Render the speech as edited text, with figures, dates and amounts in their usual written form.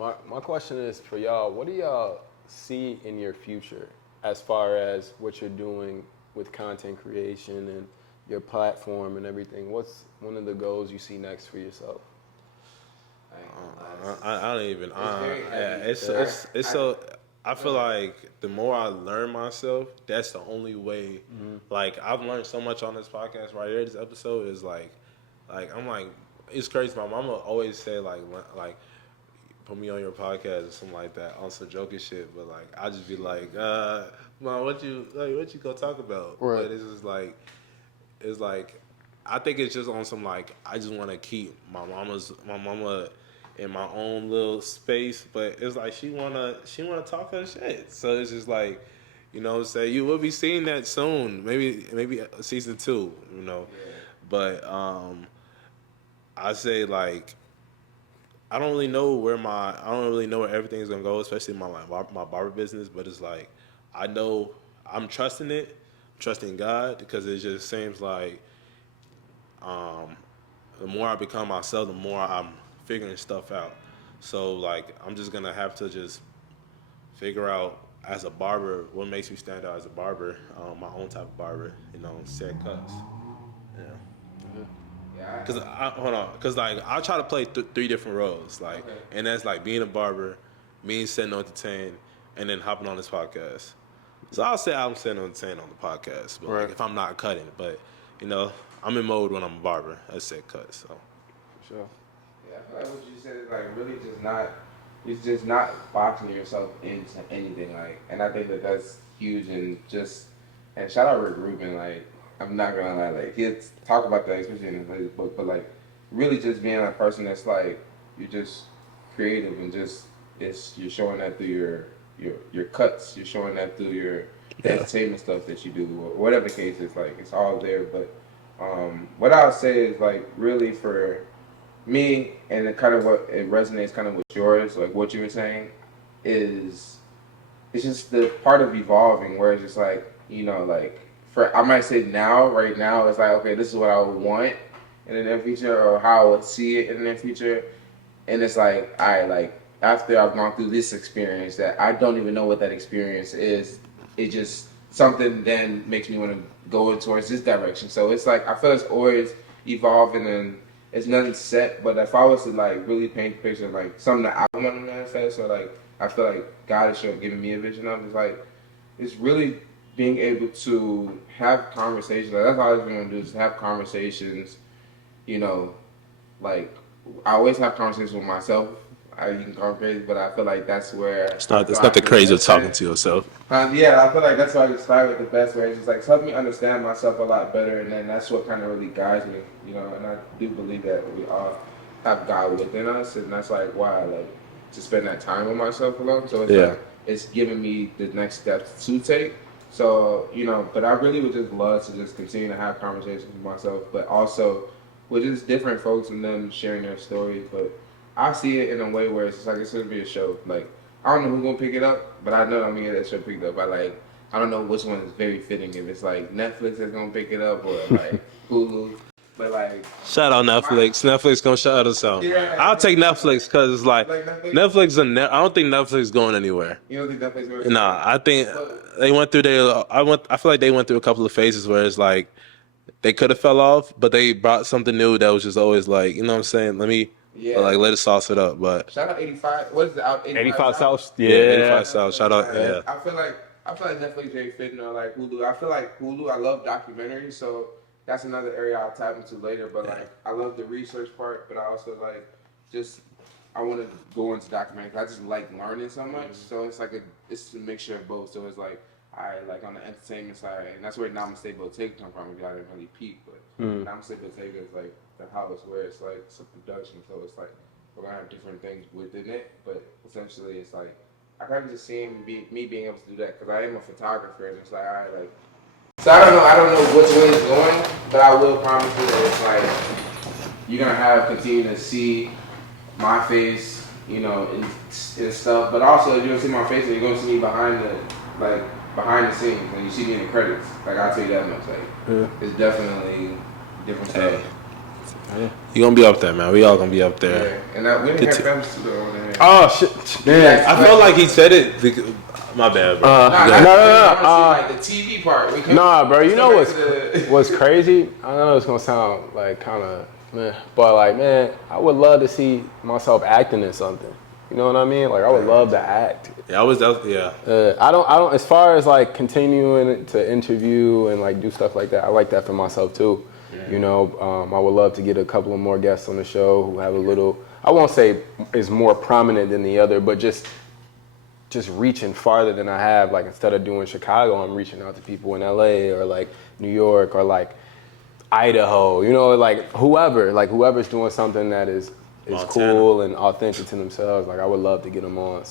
My question is for y'all. What do y'all see in your future as far as what you're doing with content creation and your platform and everything? What's one of the goals you see next for yourself? I don't even. It's Yeah. so. I feel like the more I learn myself, that's the only way. Like I've learned so much on this podcast right here. This episode is like I'm like, it's crazy. My mama always say like put me on your podcast or something like that on some joking shit. But like I just be like, mom, what you gonna talk about? Right. But it's like I think it's just on some like I just want to keep my mama in my own little space, but it's like she wanna talk her shit. So it's just like, you know, say you will be seeing that soon, maybe season 2, you know. Yeah. But I say like I don't really know where everything's gonna go, especially my barber business. But it's like I know I'm trusting it, trusting God, because it just seems like um, the more I become myself, the more I'm figuring stuff out. So like I'm just gonna have to just figure out as a barber what makes me stand out as a barber, my own type of barber, you know, set cuts. Yeah. Yeah. Cause like I try to play 3 different roles, like, Okay. and that's like being a barber, being setting on entertain, and then hopping on this podcast. So I'll say I'm setting on entertain on the podcast, but Right. like if I'm not cutting, but you know I'm in mode when I'm a barber. I set cuts, so. Sure. Yeah, I feel like what you said is like really just not, it's just not boxing yourself into anything, like, and I think that that's huge. And shout out Rick Rubin, like, I'm not gonna lie, like, he'll talk about that, especially in his book, but like, really just being a person that's like, you're just creative and just, you're showing that through your cuts, you're showing that through the entertainment stuff that you do, or whatever the case is, like, it's all there. But what I would say is like, really for me, and it kind of what it resonates kind of with yours, like what you were saying, is it's just the part of evolving where it's just like, you know, like for I might say now, right now, it's like, okay, this is what I would want in the near future, or how I would see it in the near future, and it's like I like after I've gone through this experience that I don't even know what that experience is. It just something then makes me want to go towards this direction. So it's like I feel it's always evolving and it's nothing set. But if I was to like really paint the picture of like something that I want to manifest, or like I feel like God is giving me a vision of, it's like it's really being able to have conversations. Like, that's all I was going to do is have conversations. You know, like I always have conversations with myself. You can call it crazy, but I feel like that's where It's not the crazy of talking to yourself. Yeah, I feel like that's why I can start with the best way. It's just like help me understand myself a lot better, and then that's what kind of really guides me, you know. And I do believe that we all have God within us, and that's like why I like to spend that time with myself alone. So it's like it's giving me the next steps to take. So you know, but I really would just love to just continue to have conversations with myself, but also with just different folks and them sharing their stories. But I see it in a way where it's just like it's gonna be a show. Like I don't know who's gonna pick it up, but I know I'm gonna get that show picked up. I don't know which one is very fitting. If it's like Netflix that's gonna pick it up or like Hulu, but like Shout out Netflix. Netflix gonna shout us out. Yeah. I'll take Netflix because it's like Netflix? I don't think Netflix is going anywhere. You don't think Netflix will? Nah, I think they went through I feel like they went through a couple of phases where it's like they could have fell off, but they brought something new that was just always like, you know what I'm saying? Let it sauce it up. But Shout out 85. What is it out? 85 South. yeah, 85 South. Shout out. Yeah. Yeah. I feel like Netflix very fitting or like Hulu. I feel like Hulu. I love documentaries, so that's another area I'll tap into later. But like I love the research part, but I also like just I want to go into documentaries. I just like learning so much, so it's like it's a mixture of both. So it's like I like on the entertainment side, and that's where Namaste Bottega come from. If y'all didn't really peep, but Namaste Bottega is like the house where it's like it's a production, so it's like we're gonna have different things within it, but essentially it's like I kind of just seen me being able to do that because I am a photographer, and it's like so I don't know which way it's going, but I will promise you that it's like you're gonna continue to see my face, you know, and stuff, but also you're gonna see my face and you're gonna see me behind the scenes, and you see me in the credits. Like I'll tell you that much. Like it's definitely different stuff. You gonna be up there, man. We all gonna be up there. Yeah, and we didn't have Femi Studio on there. Oh shit! Man, I felt like he said it. My bad, bro. No, like the TV part. We Nah, bro. You know the... what's crazy? I know it's gonna sound like kind of man, but like man, I would love to see myself acting in something. You know what I mean? Like I would love to act. Yeah, yeah. I don't. As far as like continuing to interview and like do stuff like that, I like that for myself too. Yeah. You know, I would love to get a couple of more guests on the show who have a little. I won't say is more prominent than the other, but just reaching farther than I have. Like instead of doing Chicago, I'm reaching out to people in LA or like New York or like Idaho. You know, like whoever's doing something that is cool and authentic to themselves. Like I would love to get them on.